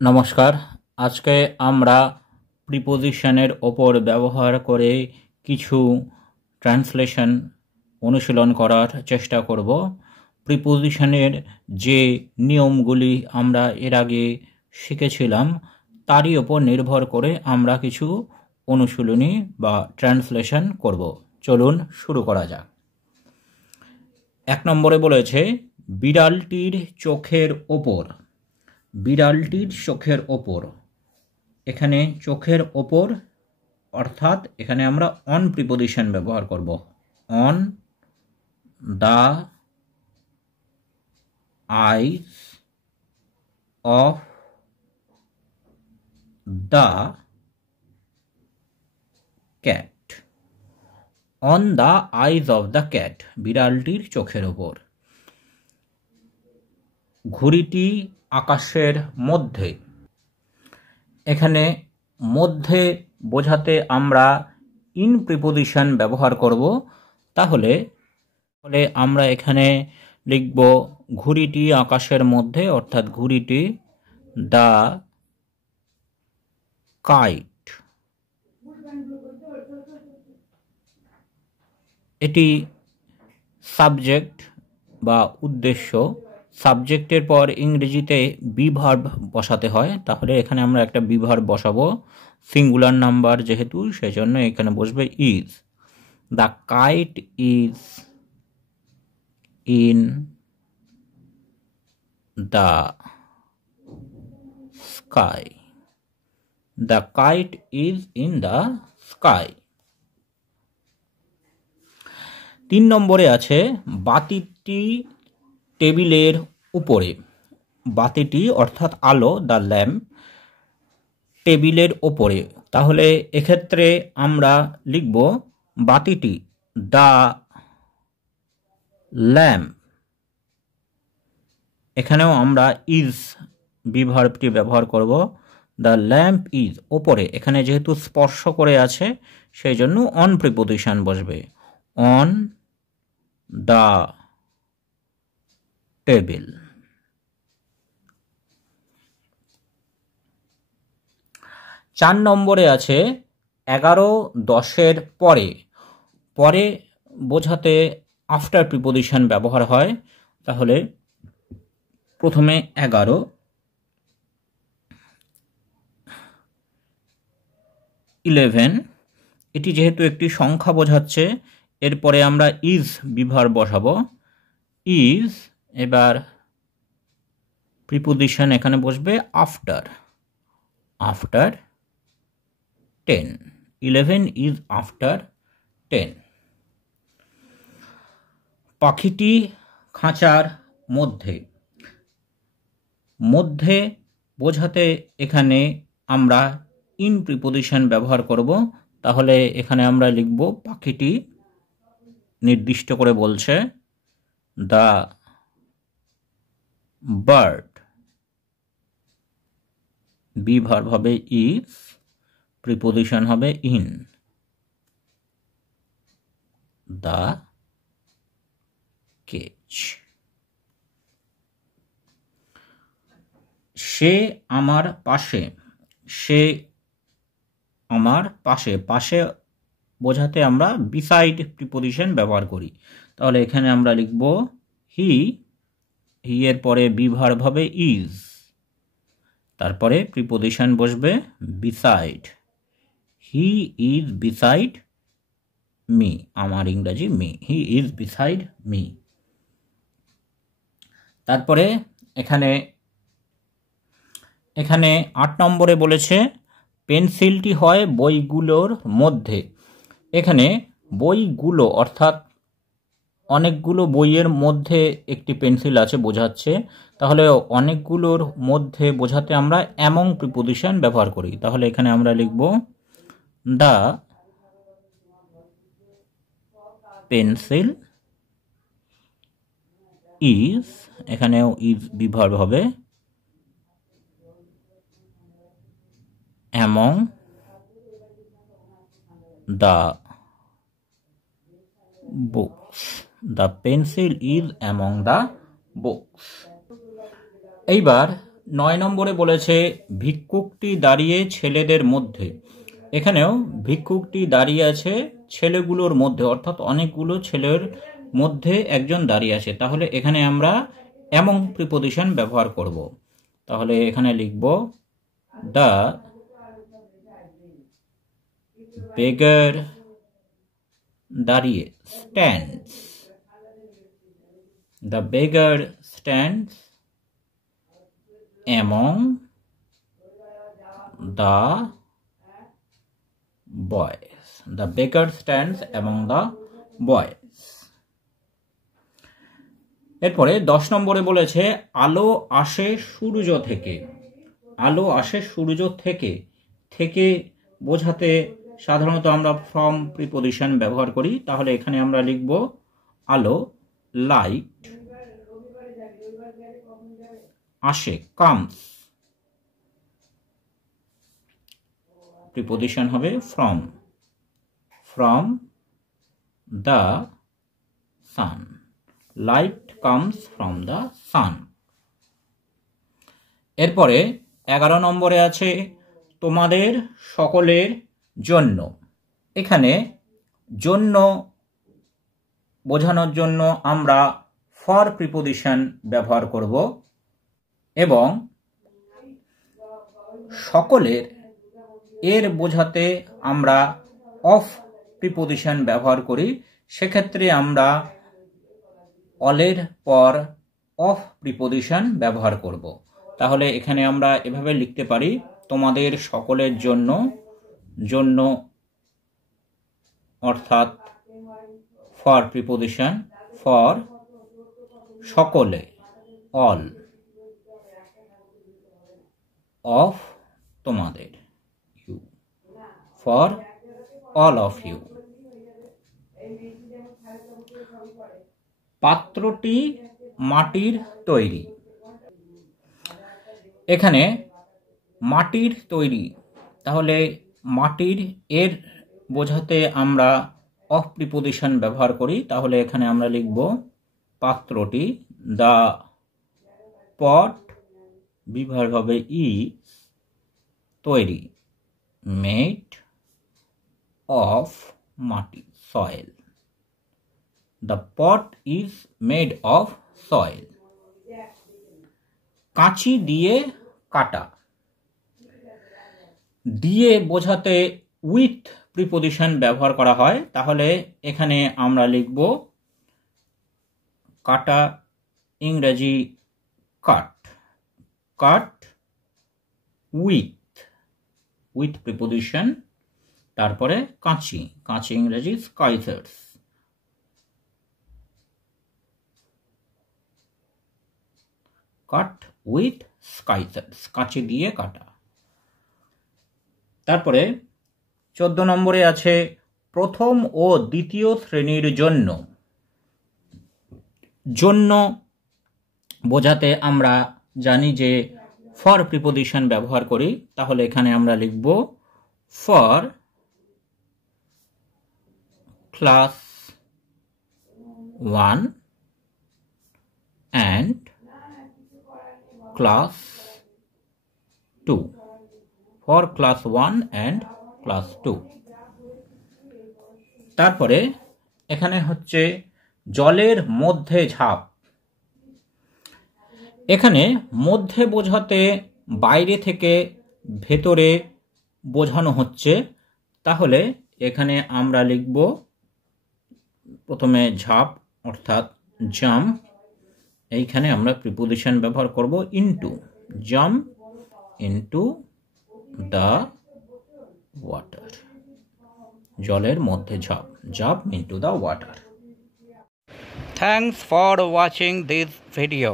নমস্কার। আজকে আমরা প্রিপোজিশনের ওপর ব্যবহার করে কিছু ট্রান্সলেশন অনুশীলন করার চেষ্টা করব। প্রিপোজিশনের যে নিয়মগুলি আমরা এর আগে শিখেছিলাম তারই ওপর নির্ভর করে আমরা কিছু অনুশীলনী বা ট্রান্সলেশন করব। চলুন শুরু করা যাক। 1 নম্বরে বলেছে বিড়ালটির চোখের ওপর। বিড়ালটির চোখের ওপর, এখানে চোখের ওপর অর্থাৎ এখানে আমরা অন প্রিপোজিশন ব্যবহার করব। On the eyes of the cat. On the eyes of the cat, বিড়ালটির চোখের ওপর। ঘুড়িটি আকাশের মধ্যে, এখানে মধ্যে বোঝাতে আমরা ইন প্রিপোজিশন ব্যবহার করব। তাহলে আমরা এখানে লিখব ঘুড়িটি আকাশের মধ্যে, অর্থাৎ ঘুড়িটি দ্য কাইট। এটি সাবজেক্ট বা উদ্দেশ্য। সাবজেক্টের পর ইংরেজিতে বি ভার্ব বসাতে হয়, তাহলে এখানে আমরা একটা বি ভার্ব বসাবো। সিঙ্গুলার নাম্বার যেহেতু, সেজন্য এখানে বসবে is. The kite is in the sky. The kite is in the sky. 3 নম্বরে আছে বাতিটি টেবিলের উপরে। বাতিটি অর্থাৎ আলো, দ্য ল্যাম্প, টেবিলের ওপরে। তাহলে এক্ষেত্রে আমরা লিখব বাতিটি দ্য ল্যাম্প। এখানেও আমরা ইজ বিভার্বটি ব্যবহার করব। দ্য ল্যাম্প ইজ, ওপরে, এখানে যেহেতু স্পর্শ করে আছে সেই জন্য অন প্রিপোজিশন বসবে। On the table. 4 নম্বরে আছে 11-10-এর পরে। পরে বোঝাতে আফটার প্রিপোজিশন ব্যবহার হয়। তাহলে প্রথমে 11, এটি যেহেতু একটি সংখ্যা বোঝাচ্ছে, এরপরে আমরা ইজ বিভার্ব বসাবো। ইজ, এবার প্রিপোজিশন এখানে বসবে আফটার। After 10, 11 is after 10। পাখিটি খাঁচার মধ্যে। মধ্যে বোঝাতে এখানে আমরা ইন প্রিপোজিশন ব্যবহার করব। তাহলে এখানে আমরা লিখব পাখিটি, নির্দিষ্ট করে বলছে, দ্য বার্ড। বি ভার্ব হবে ইজ, প্রিপোজিশন হবে ইন। The cage. সে আমার পাশে। সে আমার পাশে। পাশে বোঝাতে আমরা বিসাইড প্রিপোজিশন ব্যবহার করি। তাহলে এখানে আমরা লিখব হি। হি এর পরে বি ভার্ব হবে ইজ, তারপরে প্রিপোজিশন বসবে beside. He is beside me. আমার ইংরাজি me. He is beside me. তারপরে এখানে 8 নম্বরে বলেছে পেন্সিলটি হয় বইগুলোর মধ্যে। এখানে বইগুলো অর্থাৎ অনেকগুলো বইয়ের মধ্যে একটি পেন্সিল আছে বোঝাচ্ছে। তাহলে অনেকগুলোর মধ্যে বোঝাতে আমরা অ্যামং প্রিপোজিশন ব্যবহার করি। তাহলে এখানে আমরা লিখব দ্য পেন্সিল ইজ, এখানেও ইজ বিভার্ব হবে, among the books. The pencil is among the books. এইবার 9 নম্বরে বলেছে ভিক্ষুকটি দাঁড়িয়ে ছেলেদের মধ্যে। এখানেও ভিক্ষুকটি দাঁড়িয়ে আছে ছেলেগুলোর মধ্যে, অর্থাৎ অনেকগুলো ছেলের মধ্যে একজন দাঁড়িয়ে আছে। তাহলে এখানে আমরা এমং প্রিপোজিশন ব্যবহার করব। তাহলে এখানে লিখব দ্য বেগার দাঁড়িয়ে stands, the বেগার stands among the boys. The beggar stands among the boys. এরপরে 10 নম্বরে বলেছে আলো আসে সূর্য থেকে। আলো আসে সূর্য থেকে, থেকে বোঝাতে সাধারণত আমরা ফ্রম প্রিপোজিশন ব্যবহার করি। তাহলে এখানে আমরা লিখব আলো লাইট আসে কামস, প্রিপোজিশন হবে from, from the sun, light comes from the sun. এরপরে 11 নম্বরে আছে তোমাদের সকলের জন্য। এখানে জন্য বোঝানোর জন্য আমরা ফর প্রিপোজিশন ব্যবহার করব এবং সকলের এর বোঝাতে আমরা অফ প্রিপোজিশন ব্যবহার করি। সেক্ষেত্রে আমরা অলের পর অফ প্রিপোজিশন ব্যবহার করব। তাহলে এখানে আমরা এভাবে লিখতে পারি তোমাদের সকলের জন্য, জন্য অর্থাৎ ফর প্রিপোজিশন, ফর সকলে অল, অফ তোমাদের you, for all of you. পাত্রটি মাটির তৈরি। এখানে মাটির তৈরি, তাহলে মাটির এর বোঝাতে আমরা অফ প্রিপোজিশন ব্যবহার করি। তাহলে এখানে আমরা লিখব পাত্রটি, দ্য পট বিভাগ হবে ই, তৈরি, মেড অফ মাটি soil, the pot is made of soil. কাঁচি দিয়ে কাটা, দিয়ে বোঝাতে উইথ প্রিপোজিশন ব্যবহার করা হয়। তাহলে এখানে আমরা লিখব কাটা, ইংরেজি কাট, কাট উইথ, উইথ প্রিপোজিশন, তারপরে কাঁচি, কাঁচি ইংরেজি স্কাইসার্স। কাট উইথ স্কাইসার্স, কাঁচি দিয়ে কাটা। তারপরে 14 নম্বরে আছে প্রথম ও দ্বিতীয় শ্রেণীর জন্য। জন্য বোঝাতে আমরা জানি যে ফর প্রিপোজিশন ব্যবহার করি। তাহলে এখানে আমরা লিখব for class 1 and class 2, for class 1 and class 2। তারপরে এখানে হচ্ছে জলের মধ্যে ঝাঁপ। এখানে মধ্যে বোঝাতে বাইরে থেকে ভেতরে বোঝানো হচ্ছে। তাহলে এখানে আমরা লিখব প্রথমে ঝাঁপ অর্থাৎ জাম্প, এইখানে আমরা প্রিপোজিশন ব্যবহার করব into, jump into the water, জলের মধ্যে ঝাঁপ, jump into the water. Thanks for watching this video.